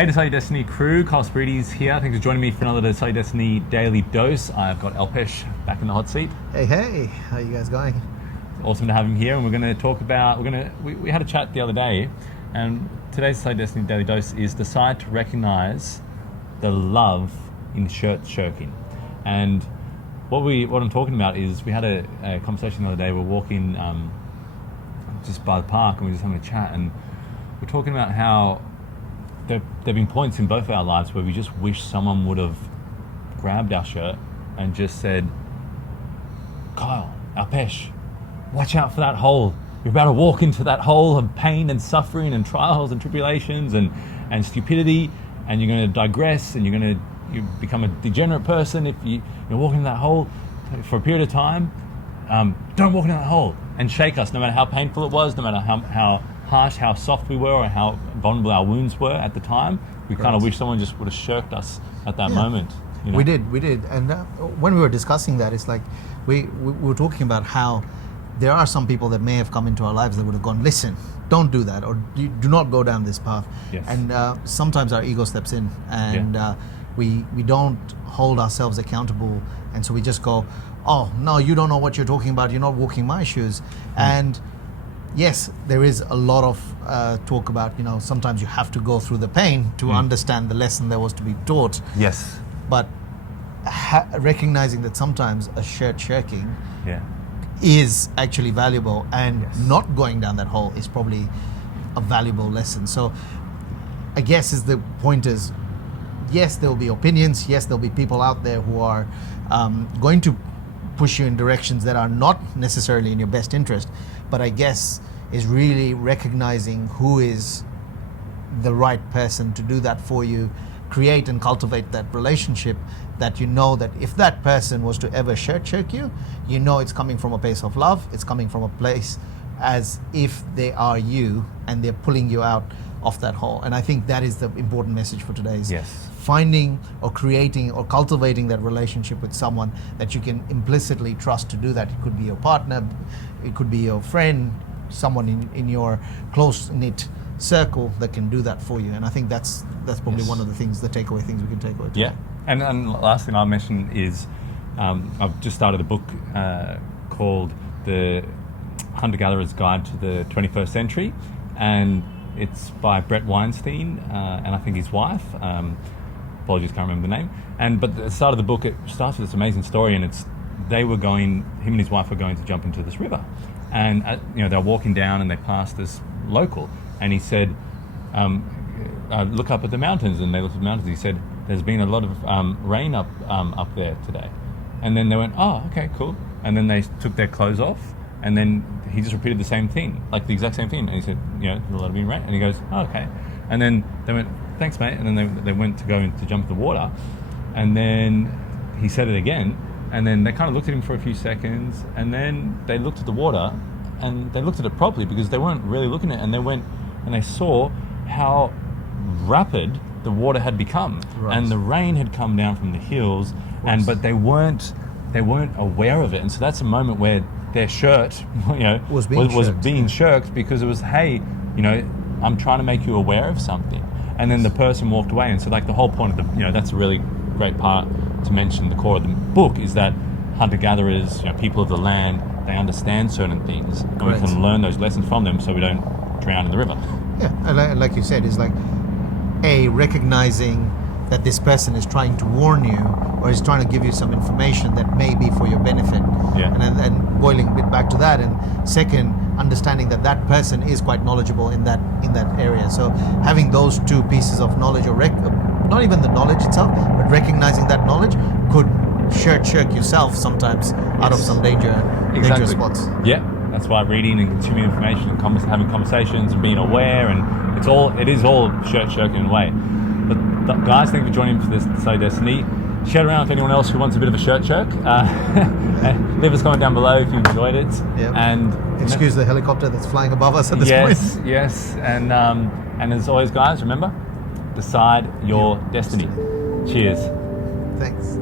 Hey, Decide Your Destiny crew, Carl Spreedy's here. Thanks for joining me for another Decide Your Destiny Daily Dose. I've got Alpesh back in the hot seat. Hey, how you guys going? Awesome to have him here, and we're going to talk about, we had a chat the other day, and today's Decide Your Destiny Daily Dose is decide to recognize the love in shirking. And what I'm talking about is we had a conversation the other day. We're walking just by the park, and we're just having a chat, and we're talking about how there have been points in both of our lives where we just wish someone would have grabbed our shirt and just said, Kyle, Alpesh, watch out for that hole. You're about to walk into that hole of pain and suffering and trials and tribulations and stupidity, and you're going to digress, and you become a degenerate person if you're walking in that hole for a period of time. Don't walk into that hole, and shake us, no matter how painful it was, no matter how harsh, how soft we were, or how vulnerable our wounds were at the time. We kind of wish someone just would have shirked us at that moment. You know? We did. And when we were discussing that, it's like we were talking about how there are some people that may have come into our lives that would have gone, listen, don't do that, or do not go down this path. Yes. And sometimes our ego steps in, and we don't hold ourselves accountable, and so we just go, oh, no, you don't know what you're talking about, you're not walking my shoes. And yes, there is a lot of talk about, sometimes you have to go through the pain to understand the lesson that was to be taught. Yes. But recognizing that sometimes a shirking is actually valuable, and not going down that hole is probably a valuable lesson. So I guess the point is, yes, there will be opinions. Yes, there'll be people out there who are going to push you in directions that are not necessarily in your best interest. But I guess is really recognizing who is the right person to do that for you, create and cultivate that relationship that that if that person was to ever shirk you, it's coming from a place of love, it's coming from a place as if they are you and they're pulling you out of that hole. And I think that is the important message for today is finding or creating or cultivating that relationship with someone that you can implicitly trust to do that. It could be your partner, it could be your friend, someone in your close-knit circle that can do that for you. And I think that's probably one of the things, the takeaway things we can take away today. Yeah, and last thing I'll mention is I've just started a book called The Hunter-Gatherer's Guide to the 21st Century, and it's by Brett Weinstein and I think his wife. Apologies, can't remember the name. But at the start of the book, it starts with this amazing story, and him and his wife were going to jump into this river, and they were walking down, and they passed this local, and he said, "Look up at the mountains." And they looked at the mountains. He said, "There's been a lot of rain up there today." And then they went, "Oh, okay, cool." And then they took their clothes off, and then he just repeated the same thing, like the exact same thing. And he said, "There's a lot of rain." And he goes, "Oh, okay." And then they went, "Thanks, mate." And then they went to jump in the water, and then he said it again. And then they kind of looked at him for a few seconds, and then they looked at the water, and they looked at it properly because they weren't really looking at it, and they went and they saw how rapid the water had become, and the rain had come down from the hills, but they weren't aware of it. And so that's a moment where their shirt was being shirked because it was, hey, I'm trying to make you aware of something. And then the person walked away. And so like the whole point of that's a really great part to mention. The core of the book is that hunter-gatherers, people of the land, they understand certain things, and we can learn those lessons from them so we don't drown in the river. Yeah, and like you said, it's like recognizing that this person is trying to warn you or is trying to give you some information that may be for your benefit. Yeah. And then boiling a bit back to that, and second, understanding that that person is quite knowledgeable in that area. So having those two pieces of knowledge, or not even the knowledge itself, but recognizing that knowledge could shirk yourself sometimes out of some dangerous spots. Yeah, that's why reading and consuming information and having conversations and being aware, and it is all shirking in a way. But guys, thank you for joining me for this Decide Destiny. Share it around with anyone else who wants a bit of a shirk. Leave us a comment down below if you enjoyed it. Yep. And excuse the helicopter that's flying above us at this point. Yes. And as always, guys, remember, decide your destiny. Cheers. Thanks.